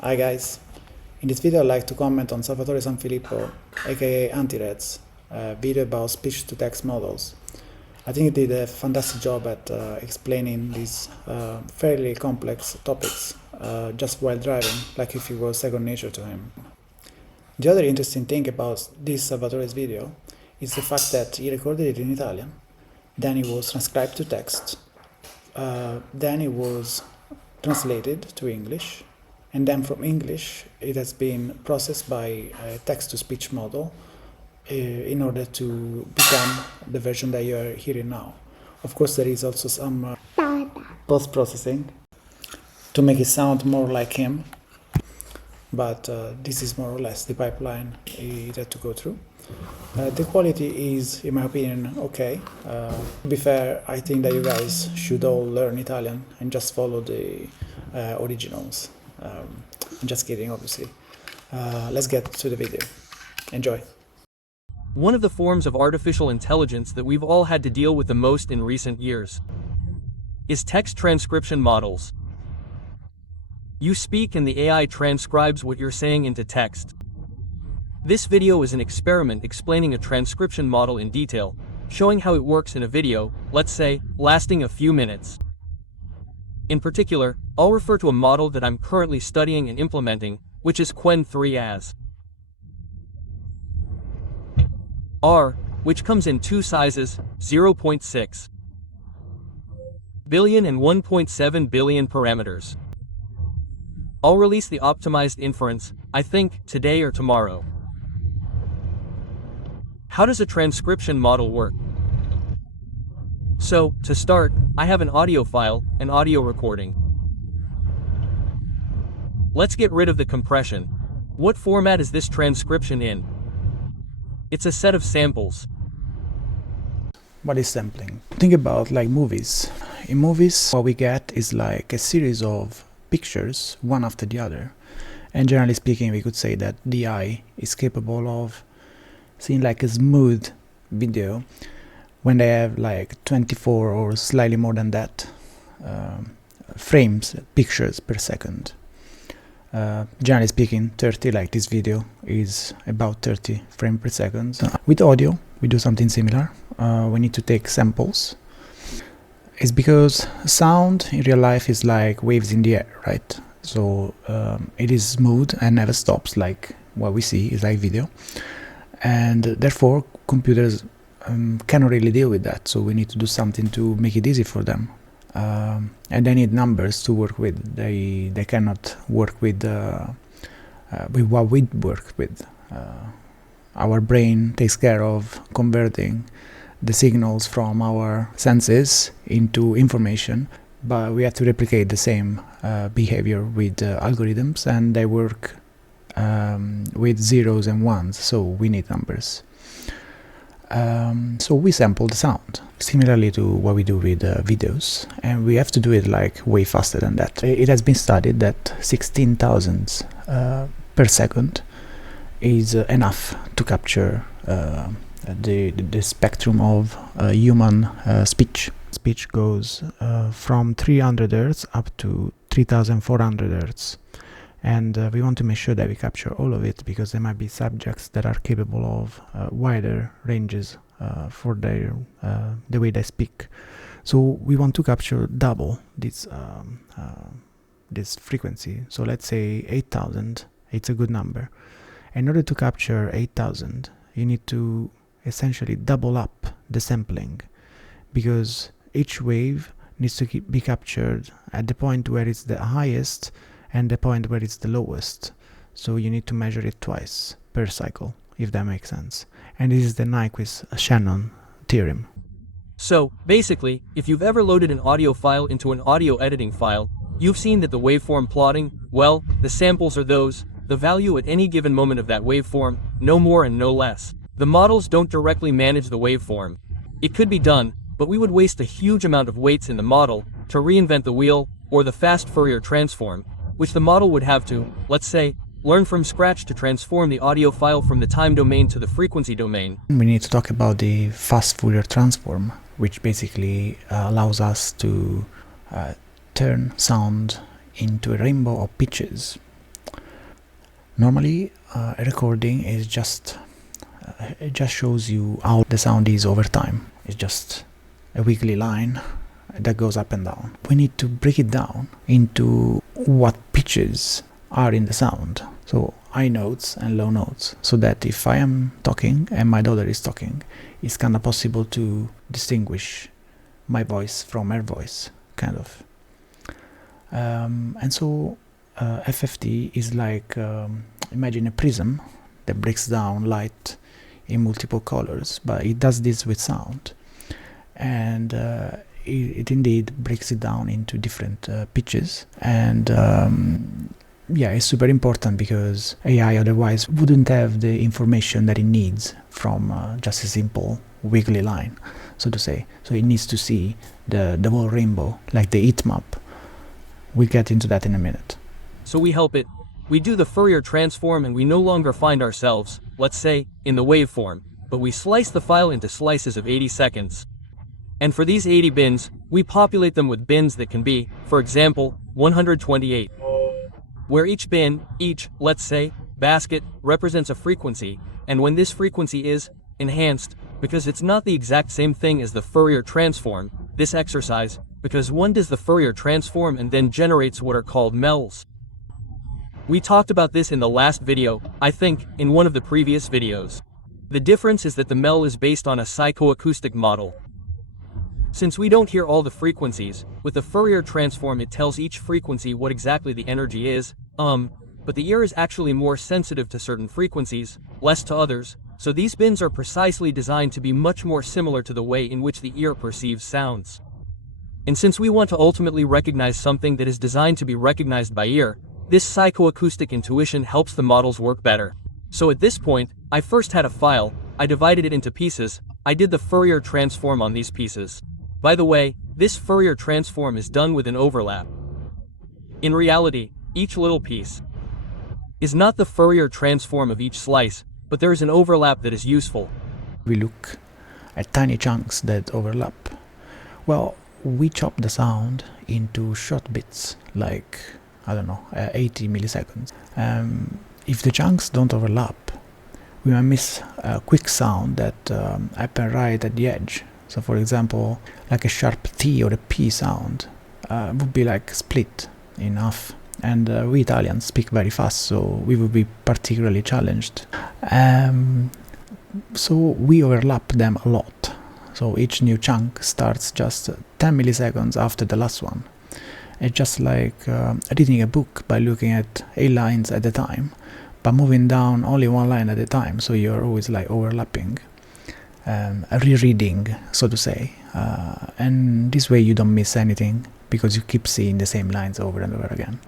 Hi guys, in this video I'd like to comment on Salvatore Sanfilippo, aka Antireds, video about speech-to-text models. I think he did a fantastic job at explaining these fairly complex topics just while driving, like if it was second nature to him. The other interesting thing about this Salvatore's video is the fact that he recorded it in Italian, then it was transcribed to text, then it was translated to English, and then from English it has been processed by a text-to-speech model in order to become the version that you are hearing now. Of course, there is also some post-processing to make it sound more like him, but this is more or less the pipeline it had to go through. The quality is, in my opinion, okay. To be fair, I think that you guys should all learn Italian and just follow the originals. I'm just kidding, obviously. Let's get to the video. Enjoy. One of the forms of artificial intelligence that we've all had to deal with the most in recent years is text transcription models. You speak and the AI transcribes what you're saying into text. This video is an experiment explaining a transcription model in detail, showing how it works in a video, let's say, lasting a few minutes. In particular, I'll refer to a model that I'm currently studying and implementing, which is Qwen 3 as R, which comes in two sizes, 0.6 billion and 1.7 billion parameters. I'll release the optimized inference, I think, today or tomorrow. How does a transcription model work? So, to start, I have an audio file, an audio recording. Let's get rid of the compression. What format is this transcription in? It's a set of samples. What is sampling? Think about like movies. In movies, what we get is like a series of pictures, one after the other. And generally speaking, we could say that the eye is capable of seeing like a smooth video when they have like 24 or slightly more than that pictures per second. Generally speaking, 30, like this video is about 30 frames per second. With audio, we do something similar. We need to take samples. It's because sound in real life is like waves in the air, right? So it is smooth and never stops, like what we see is like video. And therefore, computers cannot really deal with that, so we need to do something to make it easy for them. And they need numbers to work with. They cannot work with what we work with. Our brain takes care of converting the signals from our senses into information, but we have to replicate the same behavior with algorithms, and they work with zeros and ones, so we need numbers. So we sample the sound, similarly to what we do with videos, and we have to do it like way faster than that. It has been studied that 16,000 per second is enough to capture the spectrum of human speech. Speech goes from 300 Hz up to 3400 Hz. And we want to make sure that we capture all of it, because there might be subjects that are capable of wider ranges for their the way they speak. So we want to capture double this frequency. So let's say 8,000. It's a good number. In order to capture 8,000, you need to essentially double up the sampling, because each wave needs to be captured at the point where it's the highest and the point where it's the lowest. So you need to measure it twice per cycle, if that makes sense. And this is the Nyquist-Shannon theorem. So, basically, if you've ever loaded an audio file into an audio editing file, you've seen that the waveform plotting, well, the samples are those, the value at any given moment of that waveform, no more and no less. The models don't directly manage the waveform. It could be done, but we would waste a huge amount of weights in the model to reinvent the wheel, or the fast Fourier transform, which the model would have to, let's say, learn from scratch to transform the audio file from the time domain to the frequency domain. We need to talk about the fast Fourier transform, which basically allows us to turn sound into a rainbow of pitches. Normally, a recording is just it just shows you how the sound is over time. It's just a wiggly line that goes up and down. We need to break it down into what pitches are in the sound. So high notes and low notes, so that if I am talking and my daughter is talking, it's kind of possible to distinguish my voice from her voice, kind of. And so FFT is like, imagine a prism that breaks down light in multiple colors, but it does this with sound. And it indeed breaks it down into different pitches. And yeah, it's super important because AI otherwise wouldn't have the information that it needs from just a simple wiggly line, so to say. So it needs to see the whole rainbow, like the heat map. We'll get into that in a minute. So we help it. We do the Fourier transform and we no longer find ourselves, let's say, in the waveform, but we slice the file into slices of 80 seconds. And for these 80 bins, we populate them with bins that can be, for example, 128. Where each bin, let's say, basket, represents a frequency, and when this frequency is enhanced, because it's not the exact same thing as the Fourier transform, this exercise, because one does the Fourier transform and then generates what are called MELs. We talked about this in the last video, I think, in one of the previous videos. The difference is that the MEL is based on a psychoacoustic model. Since we don't hear all the frequencies, with the Fourier transform it tells each frequency what exactly the energy is, but the ear is actually more sensitive to certain frequencies, less to others, so these bins are precisely designed to be much more similar to the way in which the ear perceives sounds. And since we want to ultimately recognize something that is designed to be recognized by ear, this psychoacoustic intuition helps the models work better. So at this point, I first had a file, I divided it into pieces, I did the Fourier transform on these pieces. By the way, this Fourier transform is done with an overlap. In reality, each little piece is not the Fourier transform of each slice, but there is an overlap that is useful. We look at tiny chunks that overlap. Well, we chop the sound into short bits, like, 80 milliseconds. If the chunks don't overlap, we might miss a quick sound that happen right at the edge. So for example, like a sharp T or a P sound would be like split in half. And we Italians speak very fast, so we would be particularly challenged. So we overlap them a lot. So each new chunk starts just 10 milliseconds after the last one. It's just like reading a book by looking at 8 lines at a time, but moving down only 1 line at a time, so you're always like overlapping, rereading, so to say. And this way you don't miss anything, because you keep seeing the same lines over and over again.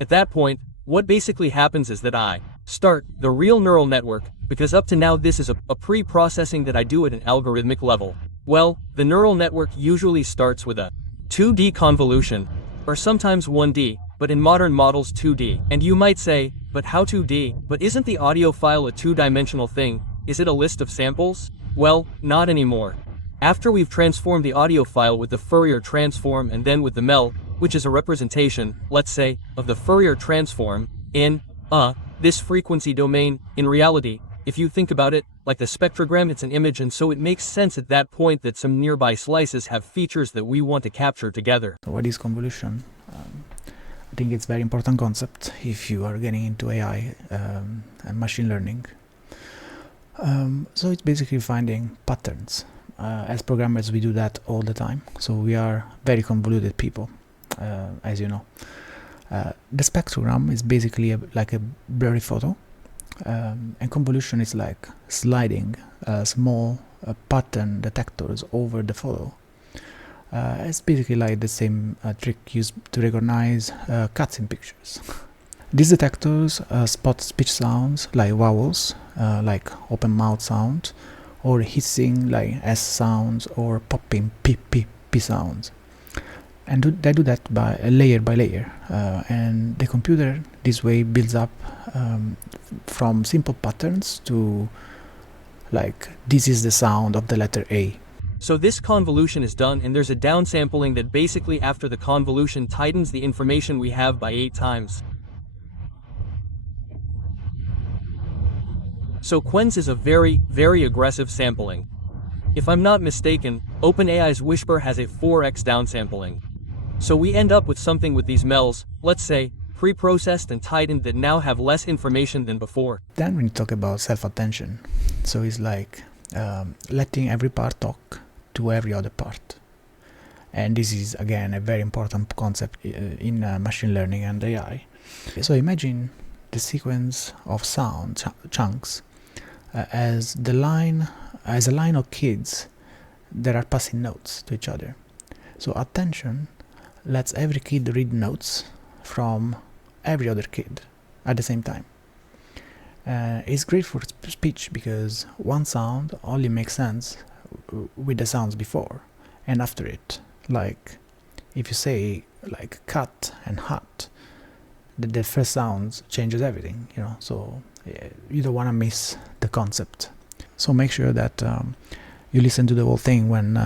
At that point, what basically happens is that I start the real neural network, because up to now this is a pre-processing that I do at an algorithmic level. Well, the neural network usually starts with a 2D convolution, or sometimes 1D, but in modern models 2D. And you might say, but how 2D? But isn't the audio file a two-dimensional thing? Is it a list of samples? Well, not anymore. After we've transformed the audio file with the Fourier transform and then with the MEL, which is a representation, let's say, of the Fourier transform, in this frequency domain, in reality, if you think about it, like the spectrogram, it's an image, and so it makes sense at that point that some nearby slices have features that we want to capture together. So what is convolution? I think it's a very important concept if you are getting into AI and machine learning. So it's basically finding patterns. As programmers, we do that all the time. So we are very convoluted people, as you know. The spectrogram is basically like a blurry photo. And convolution is like sliding small pattern detectors over the photo. It's basically like the same trick used to recognize cuts in pictures. These detectors spot speech sounds like vowels, like open mouth sounds, or hissing like S sounds, or popping P sounds. And they do that by layer, and the computer this way builds up from simple patterns to like, this is the sound of the letter A. So this convolution is done, and there's a downsampling that basically after the convolution tightens the information we have by 8 times. So Quens is a very, very aggressive sampling. If I'm not mistaken, OpenAI's Whisper has a 4x downsampling. So we end up with something with these MELs, let's say, pre-processed and tightened, that now have less information than before. Then when you talk about self-attention, so it's like letting every part talk to every other part. And this is, again, a very important concept in machine learning and AI. So imagine the sequence of sound chunks as a line of kids that are passing notes to each other. So attention lets every kid read notes from every other kid at the same time. It's great for speech because one sound only makes sense with the sounds before and after it. Like if you say like cut and hut, the first sounds changes everything, you know, so you don't want to miss the concept. So make sure that you listen to the whole thing when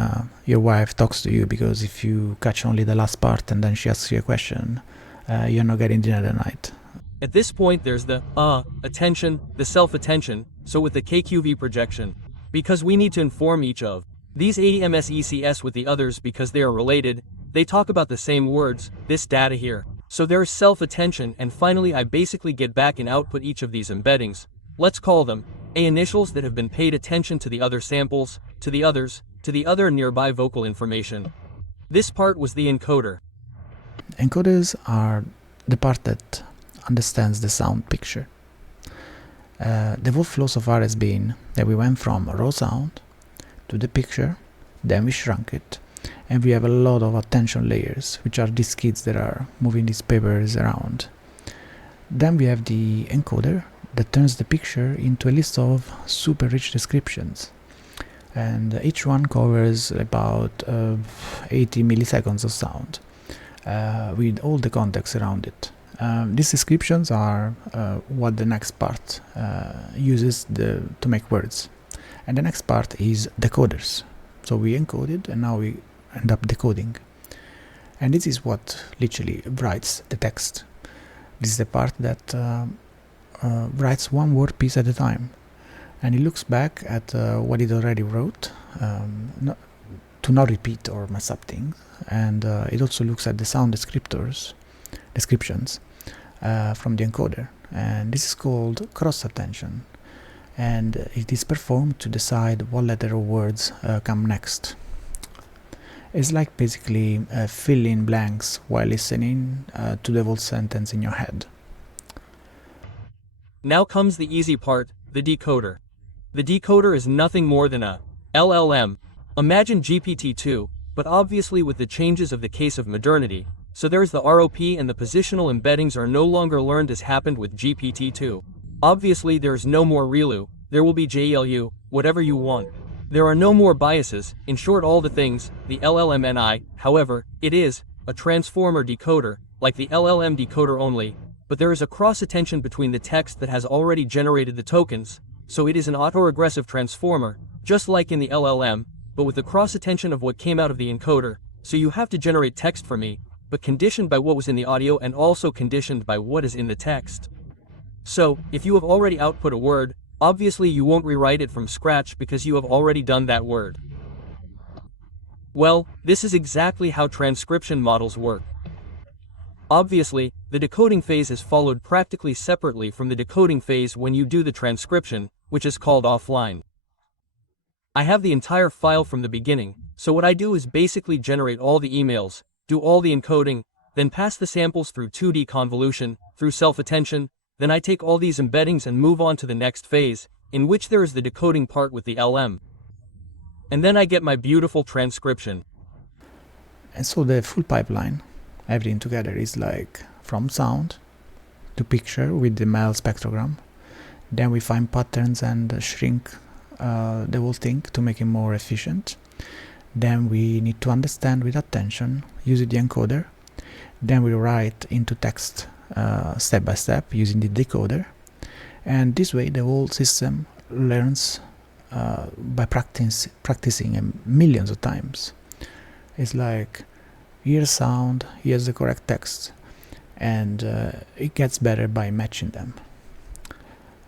your wife talks to you, because if you catch only the last part and then she asks you a question, you're not getting dinner tonight. At this point there's the attention, the self-attention, so with the KQV projection. Because we need to inform each of these ADMS-ECS with the others because they are related, they talk about the same words, this data here. So there's self-attention, and finally I basically get back and output each of these embeddings. Let's call them A initials that have been paid attention to the other samples, to the others, to the other nearby vocal information. This part was the encoder. Encoders are the part that understands the sound picture. The whole flow so far has been that we went from raw sound to the picture, then we shrunk it, and we have a lot of attention layers, which are these kids that are moving these papers around. Then we have the encoder that turns the picture into a list of super rich descriptions, and each one covers about 80 milliseconds of sound with all the context around it. These descriptions are what the next part uses to make words. And the next part is decoders. So we encoded and now we end up decoding. And this is what literally writes the text. This is the part that writes one word piece at a time. And it looks back at what it already wrote to not repeat or mess up things. And it also looks at the sound descriptions from the encoder. And this is called cross-attention. And it is performed to decide what letter or words come next. It's like basically filling blanks while listening to the whole sentence in your head. Now comes the easy part, the decoder. The decoder is nothing more than a LLM. Imagine GPT-2, but obviously with the changes of the case of modernity. So there's the ROP, and the positional embeddings are no longer learned as happened with GPT-2. Obviously there's no more ReLU, there will be JLU, whatever you want. There are no more biases, in short all the things, the LLMNI, however, it is a transformer decoder, like the LLM decoder only, but there is a cross-attention between the text that has already generated the tokens, so it is an autoregressive transformer, just like in the LLM, but with the cross-attention of what came out of the encoder, so you have to generate text for me, but conditioned by what was in the audio and also conditioned by what is in the text. So, if you have already output a word, obviously you won't rewrite it from scratch because you have already done that word. Well, this is exactly how transcription models work. Obviously, the decoding phase is followed practically separately from the decoding phase when you do the transcription, which is called offline. I have the entire file from the beginning, so what I do is basically generate all the emails, do all the encoding, then pass the samples through 2D convolution, through self-attention, then I take all these embeddings and move on to the next phase, in which there is the decoding part with the LM. And then I get my beautiful transcription. And so the full pipeline, everything together, is like from sound to picture with the MEL spectrogram. Then we find patterns and shrink the whole thing to make it more efficient. Then we need to understand with attention, using the encoder. Then we write into text step by step using the decoder. And this way the whole system learns by practicing millions of times. It's like, here's sound, here's the correct text, and it gets better by matching them.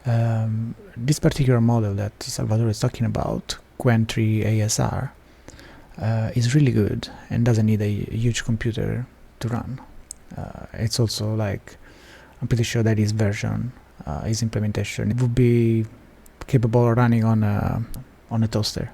This particular model that Salvatore is talking about, Qwen3 ASR, is really good and doesn't need a huge computer to run. It's also like, I'm pretty sure that his version, his implementation, it would be capable of running on a toaster.